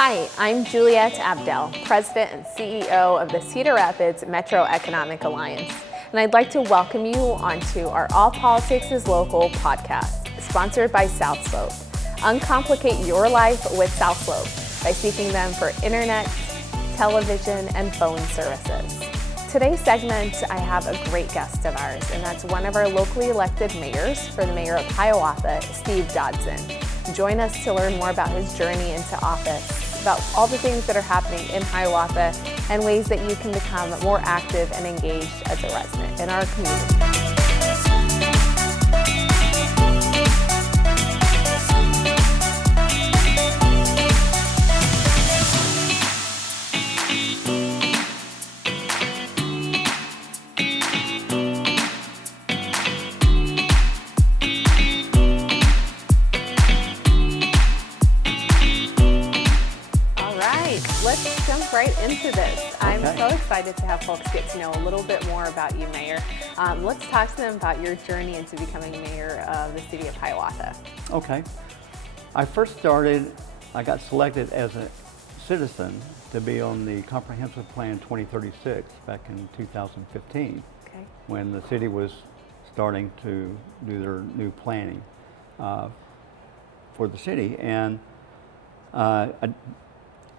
Hi, I'm Juliet Abdel, President and CEO of the Cedar Rapids Metro Economic Alliance, and I'd like to welcome you onto our All Politics is Local podcast, sponsored by South Slope. Uncomplicate your life with South Slope by seeking them for internet, television, and phone services. Today's segment, I have a great guest of ours, and that's one of our locally elected mayors for the mayor of Hiawatha, Steve Dobson. Join us to learn more about his journey into office, about all the things that are happening in Hiawatha, and ways that you can become more active and engaged as a resident in our community. Let's jump right into this. I'm so excited to have folks get to know a little bit more about you, Mayor. Let's talk to them about your journey into becoming mayor of the City of Hiawatha. Okay. I got selected as a citizen to be on the Comprehensive Plan 2036 back in 2015, when the city was starting to do their new planning for the city. And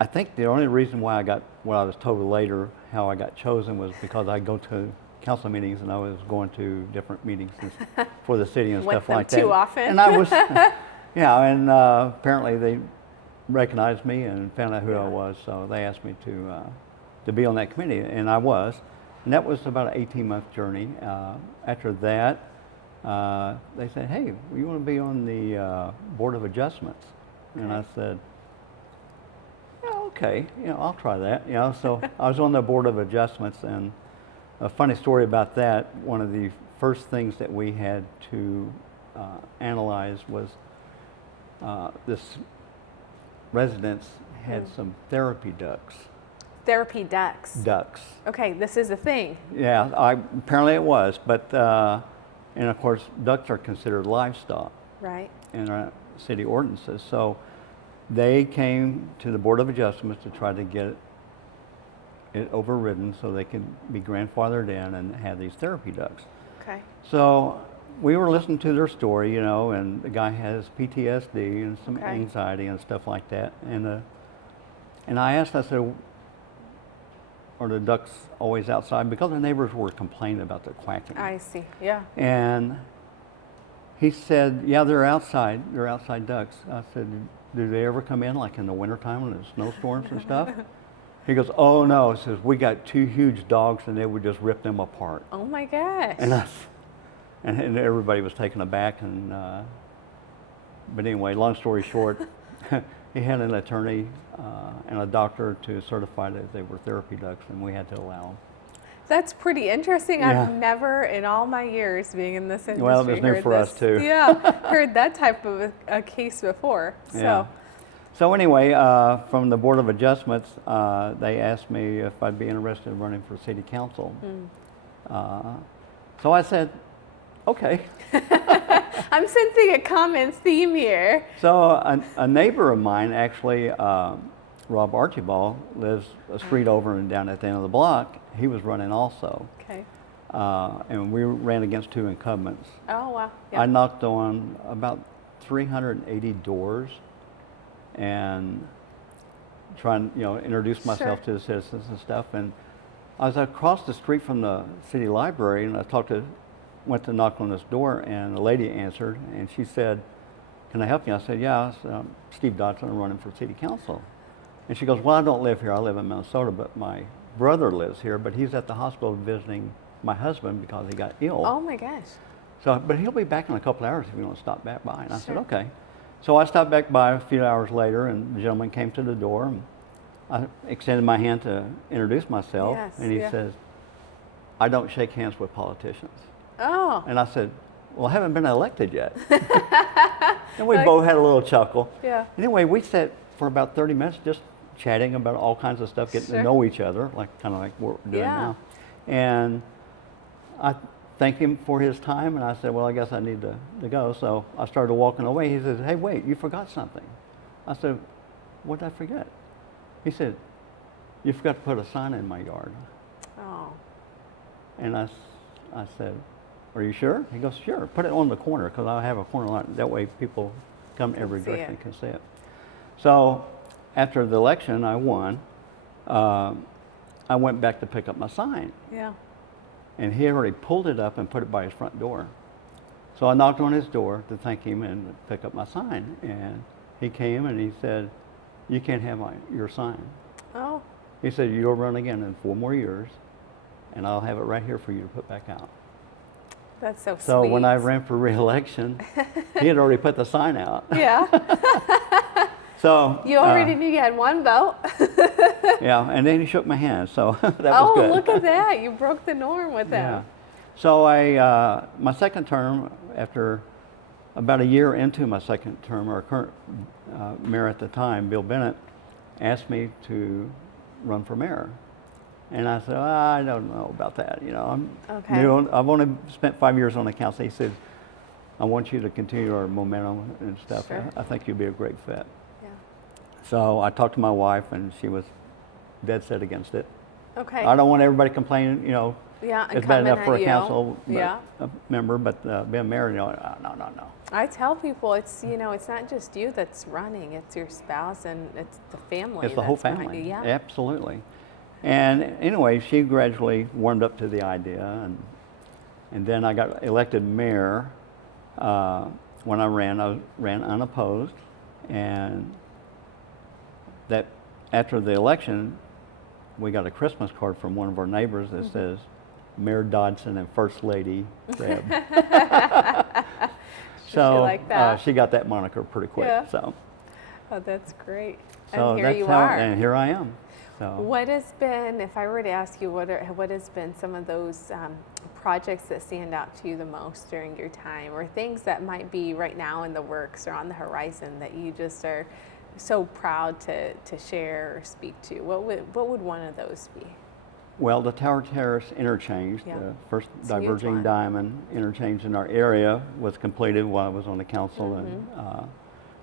I think the only reason why I got what I was told later, how I got chosen, was because I go to council meetings and I was going to different meetings for the city and stuff like that. Too often? And I was, yeah, and apparently they recognized me and found out who I was, so they asked me to be on that committee, and I was. And that was about an 18-month journey. After that, they said, hey, you want to be on the Board of Adjustments? And I said, okay, I'll try that. So I was on the Board of Adjustments, and a funny story about that, one of the first things that we had to analyze was this residents had some therapy ducts. Therapy ducts? Ducts. Okay, this is a thing. Yeah, apparently it was, but, and of course, ducks are considered livestock. Right. In our city ordinances. So they came to the Board of Adjustments to try to get it overridden so they could be grandfathered in and have these therapy ducts. Okay. So we were listening to their story, and the guy has PTSD and some anxiety and stuff like that. And I asked, I said, are the ducks always outside? Because the neighbors were complaining about the quacking. I see, yeah. And he said, yeah, they're outside. They're outside ducks. I said, do they ever come in, like in the wintertime when there's snowstorms and stuff? He goes, oh no, he says, we got two huge dogs and they would just rip them apart. Oh my gosh. And everybody was taken aback. And but anyway, long story short, he had an attorney and a doctor to certify that they were therapy ducks, and we had to allow them. That's pretty interesting. Yeah. I've never, in all my years being in this industry, well, it was new for us too. Yeah, heard that type of a case before. So. Yeah. So anyway, from the Board of Adjustments, they asked me if I'd be interested in running for city council. So I said, okay. I'm sensing a common theme here. So a neighbor of mine, actually, Rob Archibald, lives a street over and down at the end of the block. He was running also. Okay. And we ran against two incumbents. Oh, wow. Yep. I knocked on about 380 doors and trying, introduce myself to the citizens and stuff. And I was across the street from the city library, and I went to knock on this door, and a lady answered, and she said, can I help you? I said, yeah, Steve Dobson, I'm running for city council. And she goes, well, I don't live here. I live in Minnesota, but my brother lives here, but he's at the hospital visiting my husband because he got ill. Oh my gosh. So, but he'll be back in a couple of hours if you want to stop back by. And I said, okay. So I stopped back by a few hours later, and the gentleman came to the door, and I extended my hand to introduce myself. Yes, and he says, I don't shake hands with politicians. Oh. And I said, well, I haven't been elected yet. And we both had a little chuckle. Yeah. Anyway, we sat for about 30 minutes just chatting about all kinds of stuff, getting to know each other, kind of like what we're doing now. And I thanked him for his time, and I said, well, I guess I need to go. So I started walking away. He says, hey, wait, you forgot something. I said, what did I forget? He said, "You forgot to put a sign in my yard." Oh. And I said, "Are you sure?" He goes, "Sure, put it on the corner because I have a corner lot. That way people come every direction and can see it." So after the election, I won. I went back to pick up my sign. Yeah. And he had already pulled it up and put it by his front door. So I knocked on his door to thank him and pick up my sign. And he came and he said, "You can't have your sign." Oh. He said, "You'll run again in 4 more years, and I'll have it right here for you to put back out." That's so sweet. So when I ran for re-election, he had already put the sign out. Yeah. So you already knew you had one vote. Yeah, and then he shook my hand, so that was Oh, good. look at that. You broke the norm with him. Yeah. So my second term, after about a year into my second term, our current mayor at the time, Bill Bennett, asked me to run for mayor. And I said, "I don't know about that. You know, I'm new. I've only spent 5 years on the council." He said, "I want you to continue our momentum and stuff. Sure. I think you'd be a great fit." Yeah. So I talked to my wife, and she was dead set against it. Okay. I don't want everybody complaining, you know, Yeah, and it's bad enough for a you. council Yeah. member, but being mayor, you know, no. I tell people it's, you know, it's not just you that's running, it's your spouse and it's the family. It's the whole that's behind family. you. Yeah. Absolutely. And anyway, she gradually warmed up to the idea, and then I got elected mayor. When I ran unopposed, and that after the election, we got a Christmas card from one of our neighbors that says, "Mayor Dodson and First Lady Deb." So like that? she got that moniker pretty quick. Yeah. So. Oh, that's great. So And here that's you how, are. and here I am. So. What has been, if I were to ask you, what has been some of those projects that stand out to you the most during your time, or things that might be right now in the works or on the horizon that you just are so proud to share or speak to? What would one of those be? Well, the Tower Terrace interchange, Yeah. the first It's a huge diverging one. diamond interchange in our area, was completed while I was on the council and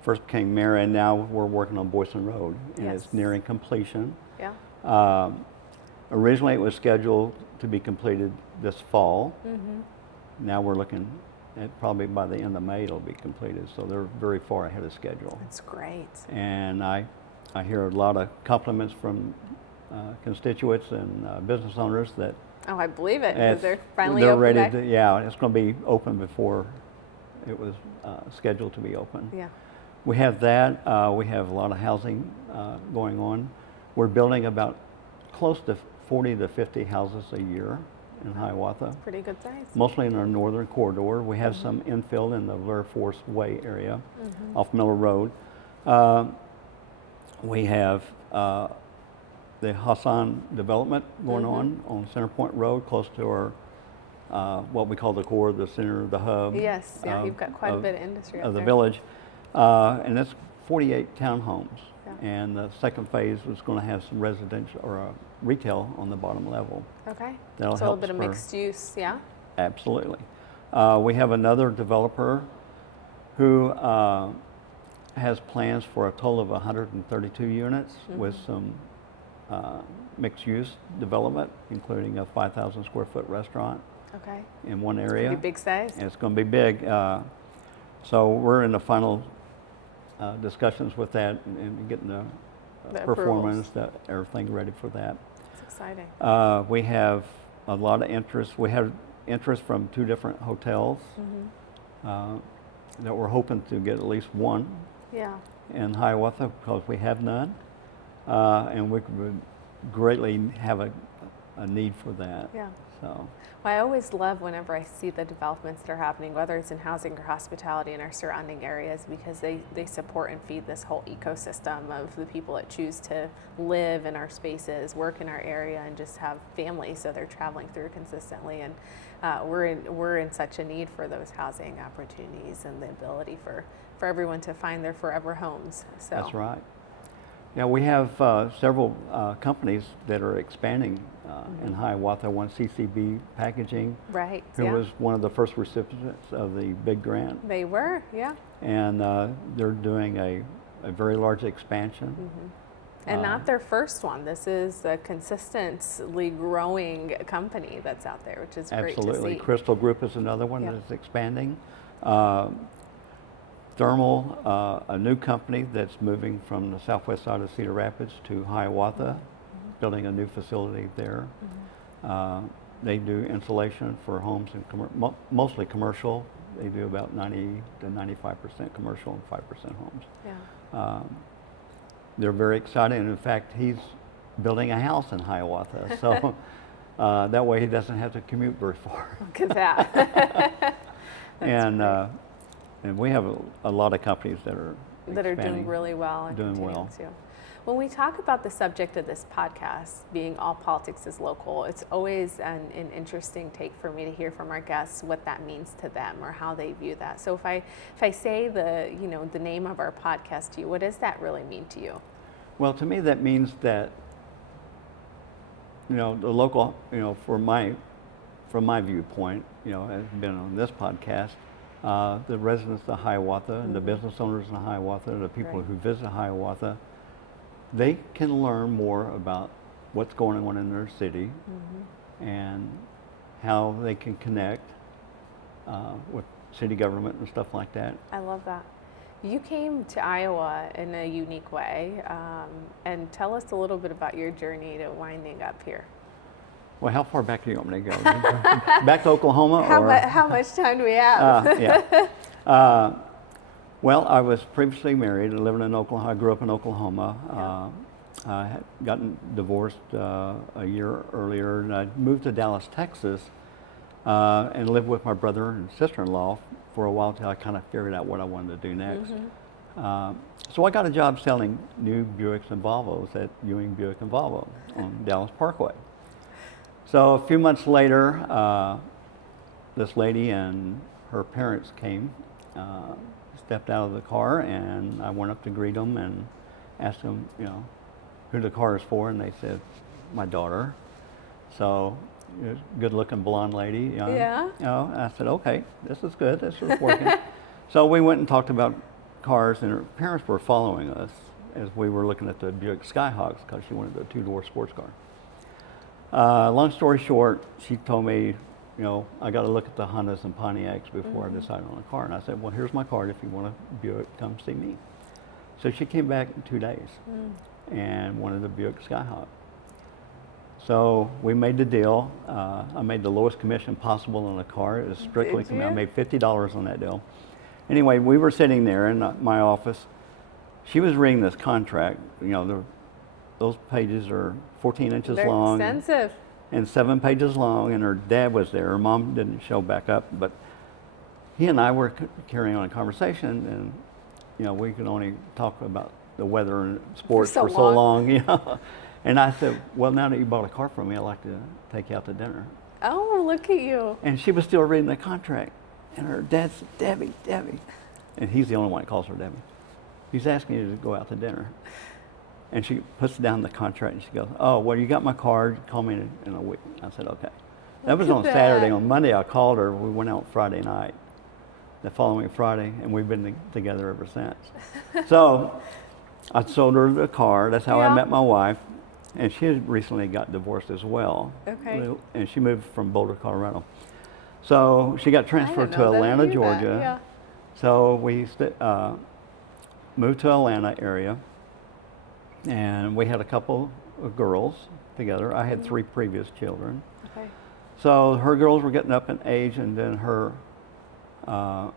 first became mayor, and now we're working on Boyson Road, and Yes. it's nearing completion. Yeah. Originally, it was scheduled to be completed this fall. Mm-hmm. Now we're looking at probably by the end of May it'll be completed, so they're very far ahead of schedule. That's great. And I hear a lot of compliments from constituents and business owners that Oh, I believe it, because they're finally they're open ready back. to, yeah, it's going to be open before it was scheduled to be open. Yeah. We have that. We have a lot of housing going on. We're building about close to 40 to 50 houses a year in Hiawatha, Pretty good size. mostly in our northern corridor. We have some infill in the Air Force Way area off Miller Road. We have the Hassan development going on Center Point Road, close to our what we call the core, the center, the hub. Yes, yeah, you've got quite a bit of industry up of the there. village, and that's 48 townhomes. Yeah. And the second phase was going to have some residential or retail on the bottom level. Okay. That'll So a little help bit of spur- mixed use, yeah? Absolutely. We have another developer who has plans for a total of 132 units with some mixed-use development, including a 5,000 square foot restaurant Okay. in one It's area. gonna be big size. And it's going to be big. So we're in the final discussions with that and getting the performance, everything ready for that. It's exciting. We have a lot of interest. We have interest from 2 different hotels that we're hoping to get at least one Yeah. in Hiawatha because we have none. And we could greatly have a need for that. Yeah. So. Well, I always love whenever I see the developments that are happening, whether it's in housing or hospitality in our surrounding areas, because they support and feed this whole ecosystem of the people that choose to live in our spaces, work in our area, and just have families, so they're traveling through consistently. And we're in such a need for those housing opportunities and the ability for everyone to find their forever homes. So. That's right. Yeah, we have several companies that are expanding in Hiawatha. One, CCB Packaging, Right. who yeah. was one of the first recipients of the big grant, They were, yeah. and they're doing a very large expansion. And not their first one. This is a consistently growing company that's out there, which is great to see. Absolutely. Crystal Group is another one that's expanding. Thermal, a new company that's moving from the southwest side of Cedar Rapids to Hiawatha, building a new facility there. They do insulation for homes and mostly commercial. They do about 90 to 95% commercial and 5% homes. Yeah. They're very excited, and in fact, he's building a house in Hiawatha, so that way he doesn't have to commute very far. Look at that. And we have a lot of companies that are doing really well and doing well. To. When we talk about the subject of this podcast being all politics is local, it's always an interesting take for me to hear from our guests what that means to them or how they view that. So if I say the name of our podcast to you, what does that really mean to you? Well, to me that means that the local, from my viewpoint, has been on this podcast, the residents of Hiawatha and the business owners in Hiawatha, the people who visit Hiawatha, they can learn more about what's going on in their city and how they can connect with city government and stuff like that. I love that. You came to Iowa in a unique way, and tell us a little bit about your journey to winding up here. Well, how far back do you want me to go? Back to Oklahoma? How much time do we have? Well, I was previously married and living in Oklahoma. I grew up in Oklahoma. I had gotten divorced a year earlier, and I moved to Dallas, Texas, and lived with my brother and sister-in-law for a while till I kind of figured out what I wanted to do next. So I got a job selling new Buicks and Volvos at Ewing Buick and Volvo on Dallas Parkway. So a few months later, this lady and her parents came, stepped out of the car, and I went up to greet them and asked them, who the car is for, and they said, my daughter. So, good-looking blonde lady. Yeah. I said, okay, this is good. This is working. So we went and talked about cars, and her parents were following us as we were looking at the Buick Skyhawks because she wanted a two-door sports car. Long story short, she told me, I got to look at the Hondas and Pontiacs before I decide on a car. And I said, well, here's my card. If you want a Buick, come see me. So she came back in 2 days and wanted a Buick Skyhawk. So we made the deal. I made the lowest commission possible on the car. It was strictly, I made $50 on that deal. Anyway, we were sitting there in my office. She was reading this contract. Those pages are 14 inches long. They're extensive. And 7 pages long, and her dad was there. Her mom didn't show back up, but he and I were carrying on a conversation, and we could only talk about the weather and sports for so long. And I said, well, now that you bought a car from me, I'd like to take you out to dinner. Oh, look at you. And she was still reading the contract, and her dad said, Debbie, and he's the only one that calls her Debbie. He's asking you to go out to dinner. And she puts down the contract and she goes, oh, well, you got my card. Call me in a week. I said, okay. That was on Saturday. On Monday, I called her. We went out Friday night, the following Friday, and we've been together ever since. So I sold her the car. That's how I met my wife. And she had recently got divorced as well. Okay. And she moved from Boulder, Colorado. So she got transferred to Atlanta, Georgia. Yeah. So we moved to Atlanta area. And we had a couple of girls together. I had 3 previous children. Okay. So her girls were getting up in age, and then her, and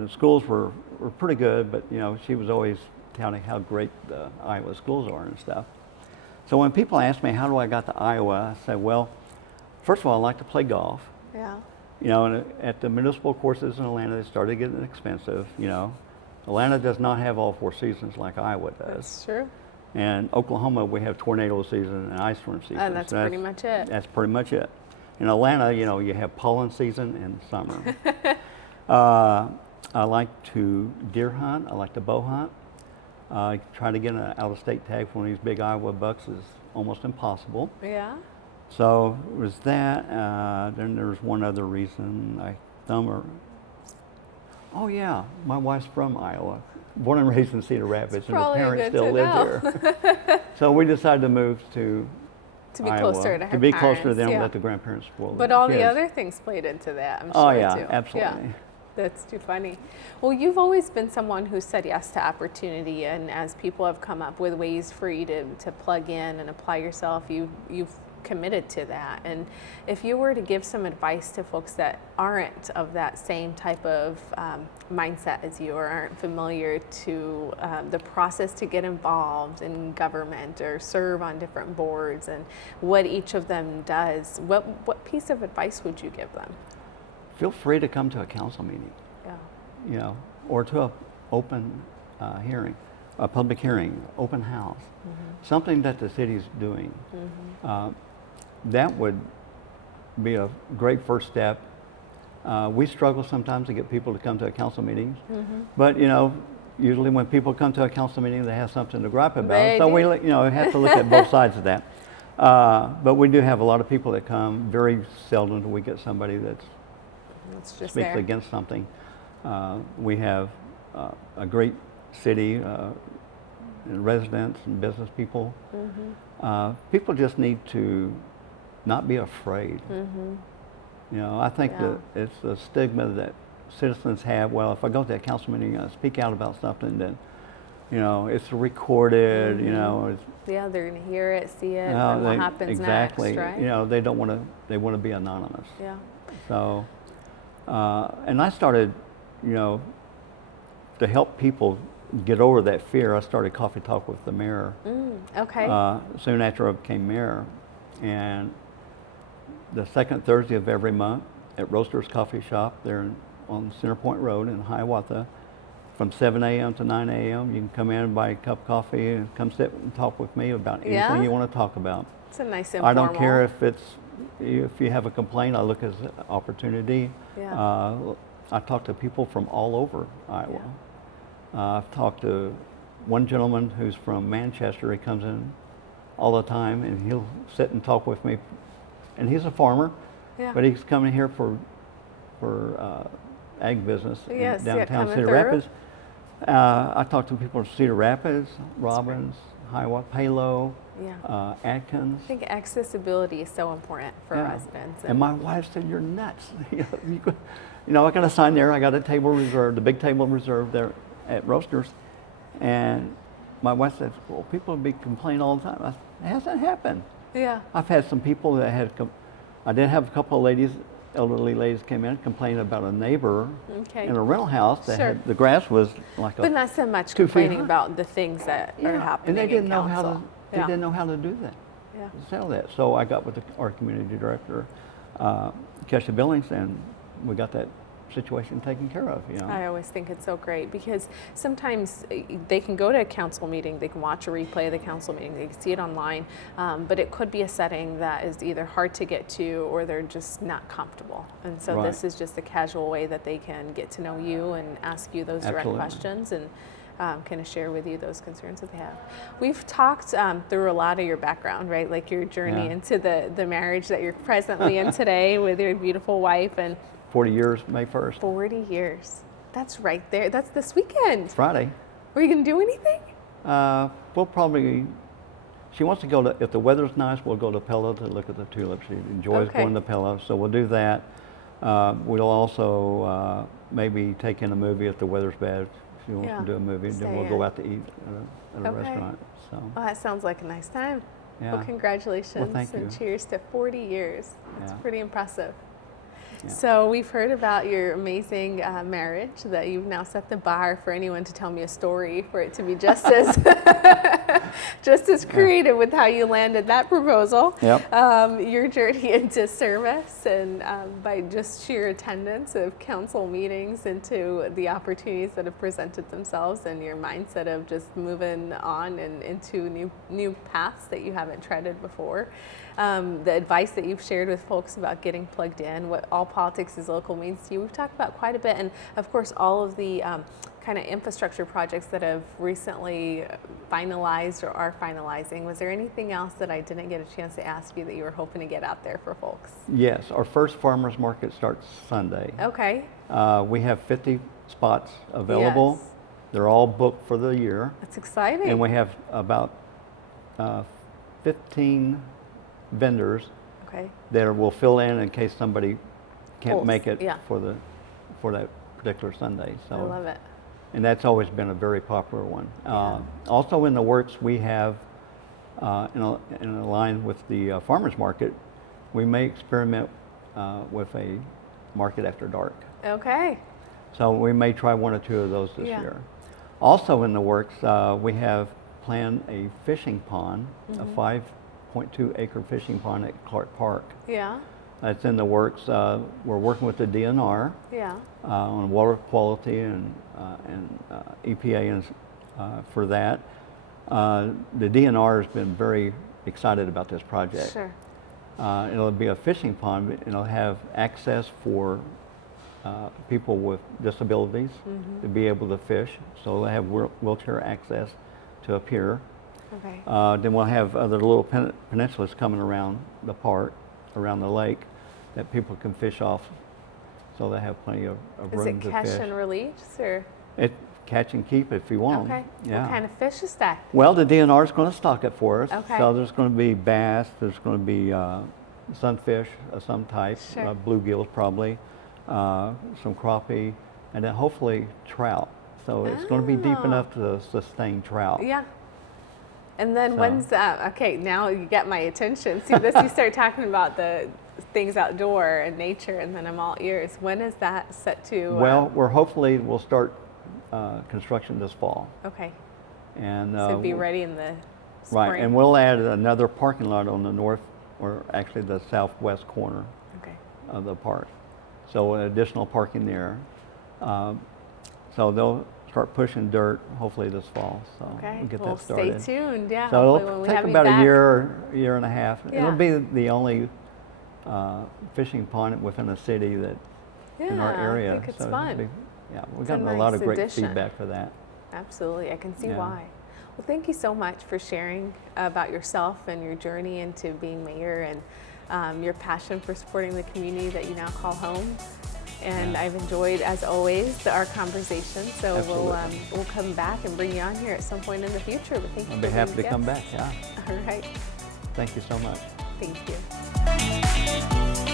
the schools were pretty good, but she was always touting how great the Iowa schools are and stuff. So when people ask me how do I got to Iowa, I say, well, first of all, I like to play golf. Yeah. And at the municipal courses in Atlanta, they started getting expensive. Atlanta does not have all 4 seasons like Iowa does. That's true. And Oklahoma, we have tornado season and ice storm season. And that's pretty much it. That's pretty much it. In Atlanta, you have pollen season and summer. I like to deer hunt. I like to bow hunt. Trying to get an out-of-state tag for one of these big Iowa bucks is almost impossible. Yeah. So it was that. Then there was one other reason. Oh yeah, my wife's from Iowa. born and raised in Cedar Rapids, and the parents good still to live here. So we decided to move to be Iowa, closer to her to be parents, closer to them, yeah. let the grandparents spoil But the all kids. the other things played into that, I'm sure, Oh yeah, too. absolutely. Yeah. That's too funny. Well, you've always been someone who said yes to opportunity, and as people have come up with ways for you to plug in and apply yourself, you've committed to that. And if you were to give some advice to folks that aren't of that same type of mindset as you, or aren't familiar to the process to get involved in government or serve on different boards and what each of them does, what piece of advice would you give them? Feel free to come to a council meeting. Yeah. You know, or to an open hearing, a public hearing, open house, something that the city's doing. That would be a great first step. We struggle sometimes to get people to come to a council meeting, but you know, usually when people come to a council meeting, they have something to gripe about. So we, you know, have to look at both sides of that. But we do have a lot of people that come. Very seldom do we get somebody that speaks against something. We have a great city, and residents and business people. People just need to not be afraid. You know, I think that it's a stigma that citizens have. Well, if I go to a council meeting and I speak out about something, then, you know, it's recorded. You know, it's, yeah, they're going to hear it, see it, and what happens next, right? You know, they don't want to. They want to be anonymous. Yeah. So, and I started, you know, to help people get over that fear. I started Coffee Talk with the mayor. Okay. Soon after I became mayor, and the second Thursday of every month at Roaster's Coffee Shop there on Center Point Road in Hiawatha, from 7 a.m. to 9 a.m. You can come in and buy a cup of coffee and come sit and talk with me about anything you want to talk about. It's a nice informal. I don't care if you have a complaint. I look at an opportunity. Yeah. I talk to people from all over Iowa. I've talked to one gentleman who's from Manchester. He comes in all the time, and he'll sit and talk with me. And he's a farmer, but he's coming here for ag business in downtown Cedar Rapids. I talk to people from Cedar Rapids, Robbins, Hiawatha, Palo, Atkins. I think accessibility is so important for residents. And my wife said, "You're nuts." You know, I got a sign there. I got a table reserved, the big table reserved there at Roasters, and my wife said, "Well, people would be complaining all the time." I said, "It hasn't happened." Yeah. I've had some people that had. I did have a couple of ladies, elderly ladies, came in complaining about a neighbor in a rental house that had, the grass was like but not so much 2 feet complaining high. about the things that are happening. And they didn't know council. how to. They didn't know how to do that. Sell that. So I got with our community director, Kesha Billings, and we got that situation taken care of. You know. I always think it's so great because sometimes they can go to a council meeting, they can watch a replay of the council meeting, they can see it online, but it could be a setting that is either hard to get to or they're just not comfortable. And so this is just a casual way that they can get to know you and ask you those direct questions and kind of share with you those concerns that they have. We've talked through a lot of your background, right? Like your journey into the marriage that you're presently in today with your beautiful wife, and 40 years, May 1st. 40 years. That's right there. That's this weekend. Friday. Are you going to do anything? We'll probably, she wants to go to, if the weather's nice, we'll go to Pella to look at the tulips. She enjoys going to Pella, so we'll do that. We'll also maybe take in a movie if the weather's bad. If she wants to do a movie, then we'll go out to eat at a restaurant. So. Well, that sounds like a nice time. Yeah. Well, congratulations and cheers to 40 years. That's pretty impressive. Yeah. So we've heard about your amazing marriage, that you've now set the bar for anyone to tell me a story for it to be just as just as creative with how you landed that proposal. Yep. Your journey into service and by just sheer attendance of council meetings into the opportunities that have presented themselves and your mindset of just moving on and into new paths that you haven't treaded before. The advice that you've shared with folks about getting plugged in, what all politics is local means to you. We've talked about quite a bit, and of course all of the kind of infrastructure projects that have recently finalized or are finalizing. Was there anything else that I didn't get a chance to ask you that you were hoping to get out there for folks? Yes, our first farmers market starts Sunday. Okay. We have 50 spots available. They're all booked for the year. That's exciting. And we have about 15 vendors that will fill in case somebody can't make it for that particular Sunday. So I love it. And that's always been a very popular one. Also in the works, we have, in a line with the farmers market, we may experiment with a market after dark. Okay. So we may try one or two of those this year. Also in the works, we have planned a fishing pond, a 5.2 acre fishing pond at Clark Park. Yeah. That's in the works. We're working with the DNR on water quality and EPA and, for that. The DNR has been very excited about this project. Sure. It'll be a fishing pond. It'll have access for people with disabilities to be able to fish. So they have wheelchair access to a pier. Okay. Then we'll have other little peninsulas coming around the park, around the lake, that people can fish off. So they have plenty of room to fish. Is it catch and release, or? It catch and keep if you want. Okay. Yeah. What kind of fish is that? Well, the DNR is going to stock it for us. Okay. So there's going to be bass. There's going to be sunfish of some type, bluegills probably, some crappie, and then hopefully trout. So it's going to be deep enough to sustain trout. Yeah. And then when's that? Okay, now you get my attention. See, you start talking about the things outdoor and nature, and then I'm all ears. When is that set to? Well, we'll start construction this fall. Okay. And so be ready in the spring. Right, and we'll add another parking lot on the north, or actually the southwest corner of the park. So additional parking there. So they'll start pushing dirt hopefully this fall. So we'll get that started. Stay tuned. Yeah. So it'll take about a year and a half. Yeah. It'll be the only fishing pond within a city that in our area. I think it's fun. We've gotten a lot of great feedback for that. Absolutely, I can see why. Well, thank you so much for sharing about yourself and your journey into being mayor, and your passion for supporting the community that you now call home. And I've enjoyed, as always, our conversation. So we'll come back and bring you on here at some point in the future. But thank you. I'll be happy to come back. Yeah. All right. Thank you so much. Thank you.